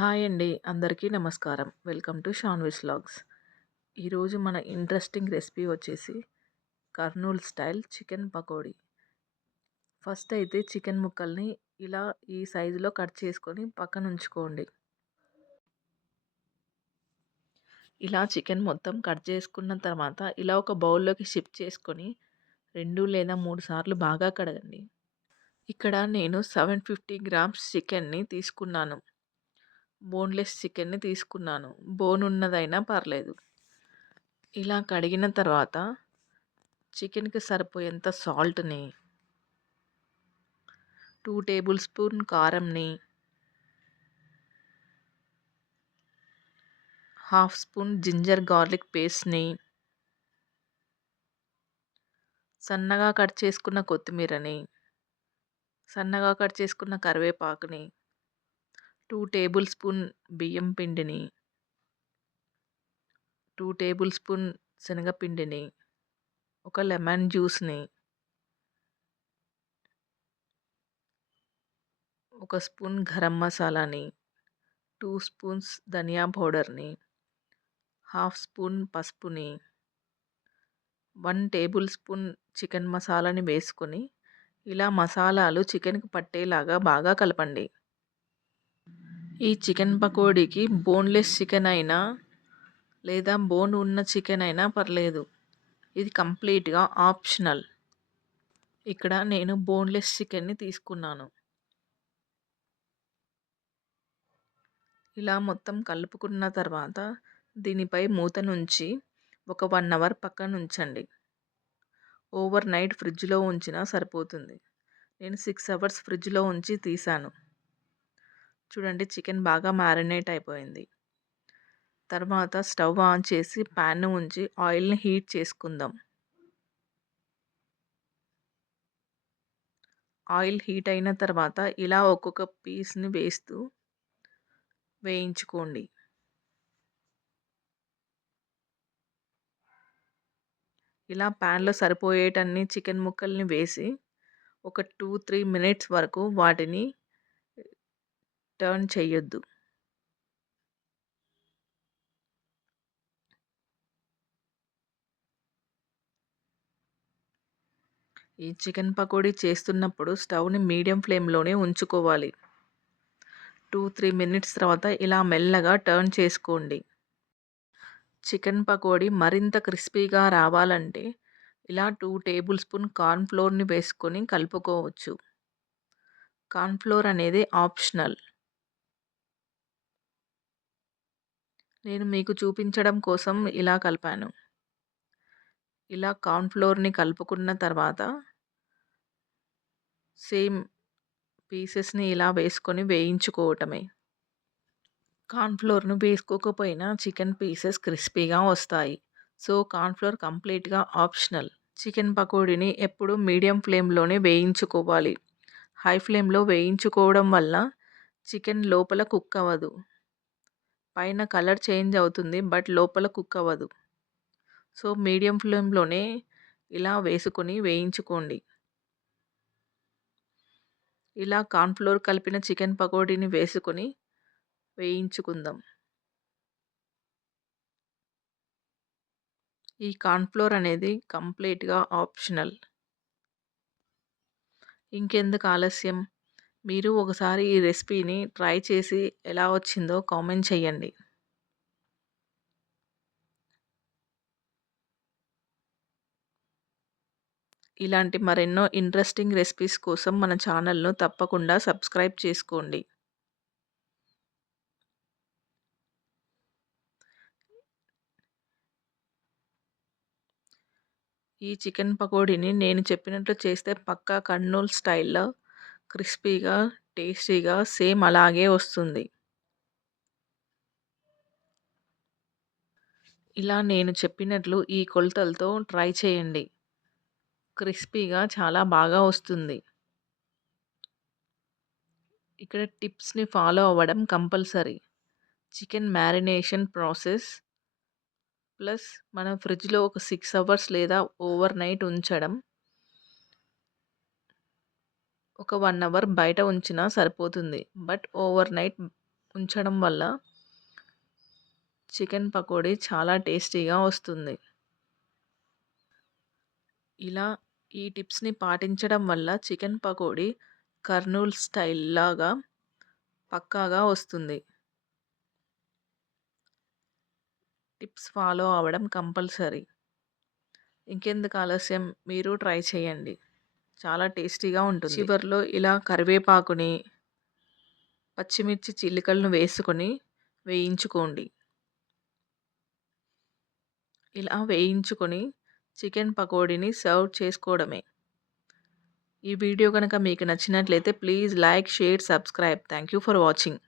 Hi అండి. అందరికీ నమస్కారం. Welcome to Shanvi's vlogs. ఈరోజు మన ఇంట్రెస్టింగ్ రెసిపీ వచ్చేసి Kurnool style chicken pakodi. First అయితే చికెన్ ముక్కల్ని ఇలా ఈ సైజులో కట్ చేసుకొని పక్కన ఉంచుకోండి. ఇలా చికెన్ మొత్తం కట్ చేసుకున్న తర్వాత ఇలా ఒక బౌల్లోకి షిఫ్ట్ చేసుకొని 2 లేదా 3 సార్లు బాగా కడగండి. ఇక్కడ నేను 750 గ్రామ్స్ చికెన్ని తీసుకున్నాను. బోన్‌లెస్ చికెన్‌ని తీసుకున్నాను. బోన్ ఉన్నదైనా పర్లేదు. ఇలా కడిగిన తర్వాత చికెన్‌కి సరిపోయేంత సాల్ట్‌ని, 2 టేబుల్ స్పూన్ కారంని, హాఫ్ స్పూన్ జింజర్ గార్లిక్ పేస్ట్‌ని, సన్నగా కట్ చేసుకున్న కొత్తిమీరని, సన్నగా కట్ చేసుకున్న కరివేపాకుని, 2 టేబుల్ స్పూన్ బియ్యం పిండిని, 2 టేబుల్ స్పూన్ శనగపిండిని, ఒక లెమన్ జ్యూస్‌ని, ఒక స్పూన్ గరం మసాలాని, 2 స్పూన్స్ ధనియా పౌడర్‌ని, హాఫ్ స్పూన్ పసుపుని, 1 టేబుల్ స్పూన్ చికెన్ మసాలాని వేసుకొని ఇలా మసాలాలు చికెన్‌కి పట్టేలాగా బాగా కలపండి. ఈ చికెన్ పకోడీకి బోన్‌లెస్ చికెన్ అయినా లేదా బోన్ ఉన్న చికెన్ అయినా పర్లేదు. ఇది కంప్లీట్‌గా ఆప్షనల్. ఇక్కడ నేను బోన్‌లెస్ చికెన్‌ని తీసుకున్నాను. ఇలా మొత్తం కలుపుకున్న తర్వాత దీనిపై మూతనుంచి ఒక 1 అవర్ పక్కనుంచండి. ఓవర్ నైట్ ఫ్రిడ్జ్‌లో ఉంచినా సరిపోతుంది. నేను 6 అవర్స్ ఫ్రిడ్జ్‌లో ఉంచి తీశాను. చూడండి చికెన్ బాగా మ్యారినేట్ అయిపోయింది. తర్వాత స్టవ్ ఆన్ చేసి ప్యాన్ ఉంచి ఆయిల్‌ని హీట్ చేసుకుందాం. ఆయిల్ హీట్ అయిన తర్వాత ఇలా ఒక్కొక్క పీస్‌ని వేస్తూ వేయించుకోండి. ఇలా ప్యాన్‌లో సరిపోయేటన్ని చికెన్ ముక్కల్ని వేసి ఒక 2, 3 మినిట్స్ వరకు వాటిని టర్న్ చేయొద్దు. ఈ చికెన్ పకోడీ చేస్తున్నప్పుడు స్టవ్‌ని మీడియం ఫ్లేమ్‌లోనే ఉంచుకోవాలి. 2, 3 మినిట్స్ తర్వాత ఇలా మెల్లగా టర్న్ చేసుకోండి. చికెన్ పకోడీ మరింత క్రిస్పీగా రావాలంటే ఇలా 2 టేబుల్ స్పూన్ కార్న్ ఫ్లోర్‌ని వేసుకొని కలుపుకోవచ్చు. కార్న్ ఫ్లోర్ అనేది ఆప్షనల్. నేను మీకు చూపించడం కోసం ఇలా కలిపాను. ఇలా కార్న్ ఫ్లోర్‌ని కలుపుకున్న తర్వాత సేమ్ పీసెస్‌ని ఇలా వేసుకొని వేయించుకోవటమే. కార్న్ ఫ్లోర్‌ను వేసుకోకపోయినా చికెన్ పీసెస్ క్రిస్పీగా వస్తాయి. సో, కార్న్ ఫ్లోర్ కంప్లీట్‌గా ఆప్షనల్. చికెన్ పకోడీని ఎప్పుడూ మీడియం ఫ్లేమ్‌లోనే వేయించుకోవాలి. హై ఫ్లేమ్‌లో వేయించుకోవడం వల్ల చికెన్ లోపల కుక్ అవ్వదు. పైన కలర్ చేంజ్ అవుతుంది. బట్ లోపల కుక్ అవ్వదు. సో, మీడియం ఫ్లేమ్‌లోనే ఇలా వేసుకొని వేయించుకోండి. ఇలా కార్న్ ఫ్లోర్ కలిపిన చికెన్ పకోడీని వేసుకొని వేయించుకుందాం. ఈ కార్న్ ఫ్లోర్ అనేది కంప్లీట్‌గా ఆప్షనల్. ఇంకెందుకు ఆలస్యం? మీరు ఒకసారి ఈ రెసిపీని ట్రై చేసి ఎలా వచ్చిందో కామెంట్ చేయండి. ఇలాంటి మరెన్నో ఇంట్రెస్టింగ్ రెసిపీస్ కోసం మన ఛానల్‌ను తప్పకుండా సబ్స్క్రైబ్ చేసుకోండి. ఈ చికెన్ పకోడీని నేను చెప్పినట్లు చేస్తే పక్కా కర్నూల్ స్టైల్‌లో క్రిస్పీగా, టేస్టీగా సేమ్ అలాగే వస్తుంది. ఇలా నేను చెప్పినట్లు ఈ కొలతలతో ట్రై చేయండి. క్రిస్పీగా చాలా బాగా వస్తుంది. ఇక్కడ టిప్స్‌ని ఫాలో అవ్వడం compulsory. Chicken marination process plus మనం ఫ్రిడ్జ్‌లో ఒక 6 అవర్స్ లేదా ఓవర్ నైట్ ఉంచడం. ఒక 1 అవర్ బయట ఉంచినా సరిపోతుంది. బట్ ఓవర్ నైట్ ఉంచడం వల్ల చికెన్ పకోడీ చాలా టేస్టీగా వస్తుంది. ఇలా ఈ టిప్స్‌ని పాటించడం వల్ల చికెన్ పకోడీ కర్నూల్ స్టైల్ లాగా పక్కాగా వస్తుంది. టిప్స్ ఫాలో అవ్వడం కంపల్సరీ. ఇంకెందుకు ఆలస్యం, మీరు ట్రై చేయండి. చాలా టేస్టీగా ఉంటుంది. చివర్లో ఇలా కరివేపాకుని, పచ్చిమిర్చి చిలికలను వేసుకొని వేయించుకోండి. ఇలా వేయించుకొని చికెన్ పకోడీని సర్వ్ చేసుకోవడమే. ఈ వీడియో గనక మీకు నచ్చినట్లయితే please like, share, subscribe. Thank you for watching.